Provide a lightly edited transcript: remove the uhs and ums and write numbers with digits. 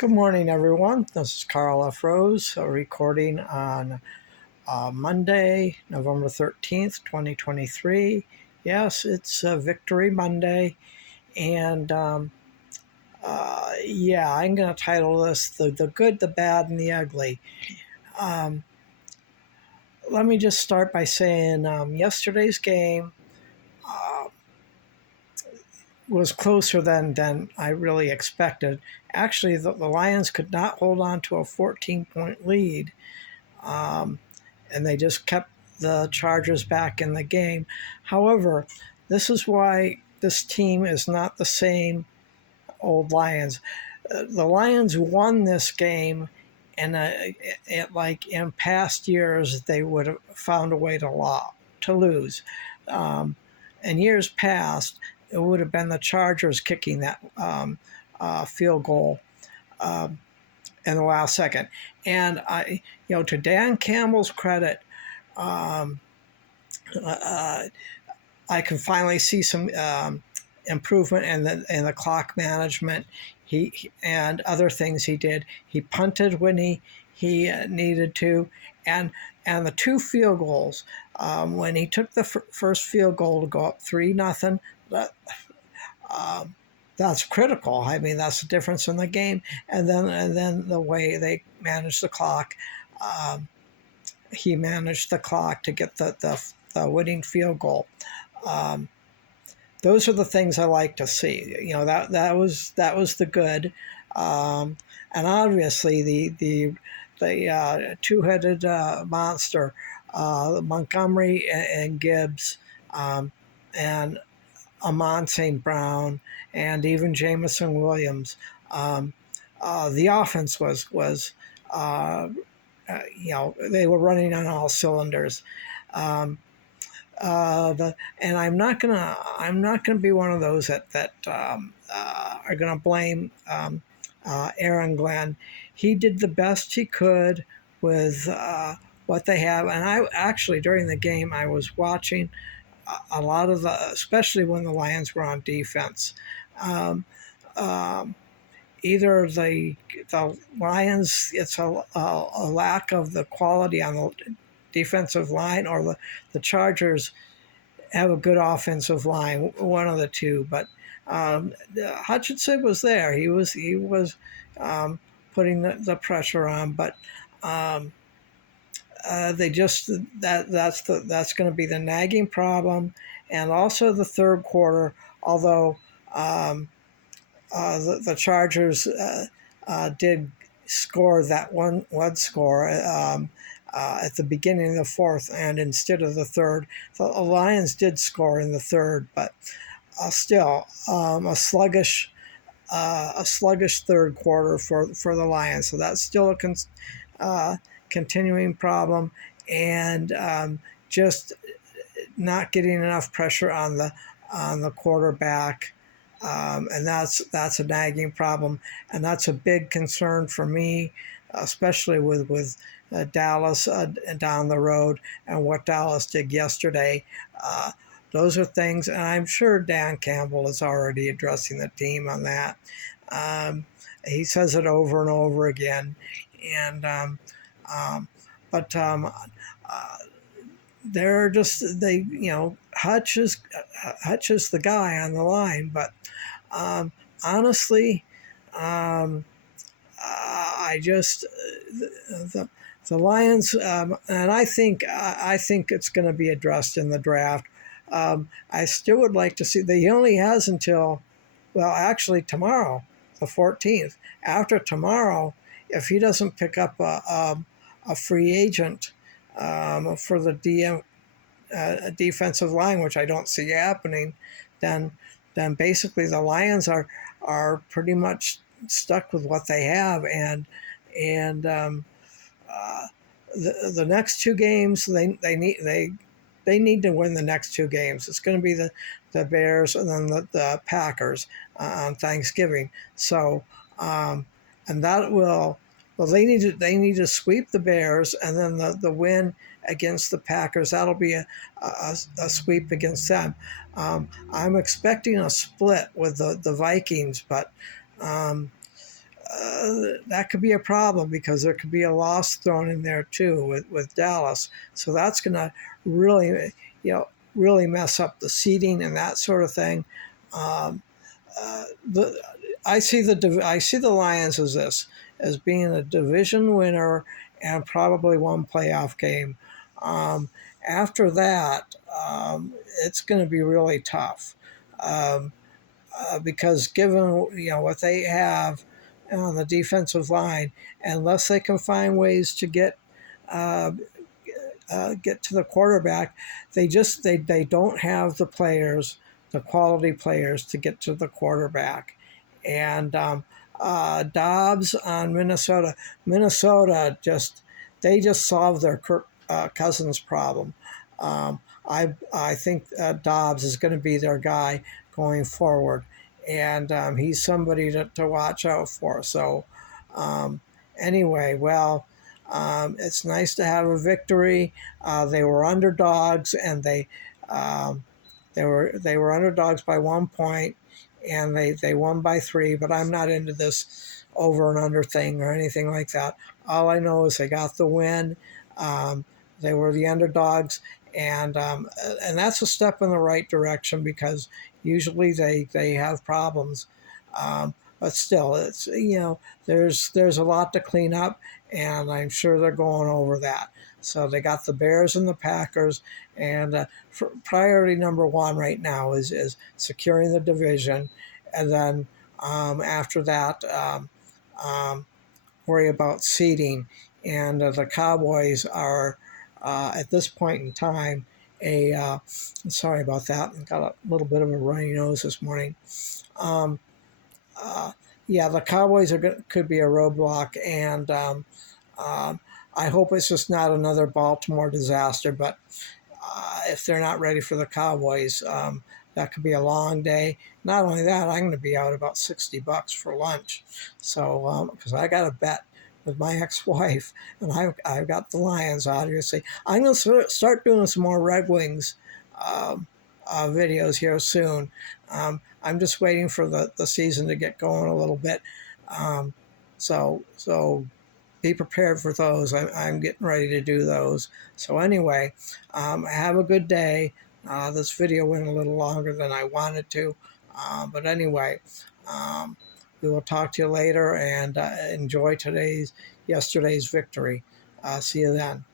Good morning, everyone. This is Carl F. Rose, recording on Monday, November 13th, 2023. Yes, it's Victory Monday. And yeah, I'm going to title this the Good, the Bad, and the Ugly. Um, Let me just start by saying yesterday's game uh, was closer than I really expected. Actually, the Lions could not hold on to a 14-point lead. And they just kept the Chargers back in the game. However, this is why this team is not the same old Lions. The Lions won this game, and like in past years, they would have found a way to lose. In years past, it would have been the Chargers kicking that field goal. In the last second. And to Dan Campbell's credit, um, I can finally see some improvement in the clock management. And other things he did. He punted when he needed to, and the two field goals. When he took the first field goal to go up 3-0, that's critical. I mean, that's the difference in the game. And then the way they managed the clock, he managed the clock to get the winning field goal. Those are the things I like to see. That was the good, and obviously the two-headed monster, Montgomery and Gibbs, and Amon St. Brown, and even Jameson Williams. The offense was they were running on all cylinders. Um, and I'm not gonna be one of those that are gonna blame Aaron Glenn. He did the best he could with what they have, and I actually during the game I was watching a lot of especially when the Lions were on defense. Um, um, Either the Lions, it's a lack of the quality on the defensive line, or the Chargers have a good offensive line, one of the two. But Hutchinson was there. He was putting the pressure on, but they just that's going to be the nagging problem, and also the third quarter. Although the Chargers did score that one score at the beginning of the fourth, and instead of the third, the Lions did score in the third, but still a sluggish third quarter for the Lions. So that's still a continuing problem, and just not getting enough pressure on the quarterback. And that's a nagging problem, and that's a big concern for me, especially with Dallas down the road and what Dallas did yesterday. Those are things, and I'm sure Dan Campbell is already addressing the team on that. He says it over and over again, and but they're just Hutch is the guy on the line, but honestly, I just the Lions, and I think it's going to be addressed in the draft. I still would like to see. He only has until, well, actually tomorrow, the 14th. After tomorrow, if he doesn't pick up a free agent for the defensive line, which I don't see happening, then basically the Lions are pretty much stuck with what they have, and the next two games they need to win the next two games. It's going to be the Bears and then the Packers on Thanksgiving. So and that will. Well, they need to sweep the Bears, and then the win against the Packers, that'll be a sweep against them. I'm expecting a split with the Vikings, but that could be a problem because there could be a loss thrown in there too with Dallas. So that's going to really, really mess up the seeding and that sort of thing. Um, the I see the Lions as being a division winner and probably one playoff game. Um, After that, it's going to be really tough. Um, because given what they have on the defensive line, unless they can find ways to uh, get to the quarterback, they don't have the players, the quality players to get to the quarterback. And Dobbs on Minnesota, Minnesota just solved their Kirk Cousins problem. I think Dobbs is going to be their guy going forward, and he's somebody to watch out for. So um, anyway, well, it's nice to have a victory. They were underdogs, and um, they were underdogs by 1 point, and they won by 3. But I'm not into this over and under thing or anything like that. All I know is they got the win. Um, they were the underdogs, and that's a step in the right direction because usually they have problems. But still, it's there's a lot to clean up, and I'm sure they're going over that. So they got the Bears and the Packers, and priority number one right now is securing the division, and then after that, worry about seeding. And the Cowboys are at this point in time sorry about that. I got a little bit of a runny nose this morning. Um, uh, yeah, the Cowboys could be a roadblock, and I hope it's just not another Baltimore disaster. But if they're not ready for the Cowboys, that could be a long day. Not only that, I'm going to be out about $60 for lunch. So because I got a bet with my ex-wife, and I've got the Lions, obviously. I'm going to start doing some more Red Wings videos here soon. I'm just waiting for the season to get going a little bit. So be prepared for those. I'm getting ready to do those. So anyway, have a good day. This video went a little longer than I wanted to. But anyway, we will talk to you later, and enjoy yesterday's victory. See you then.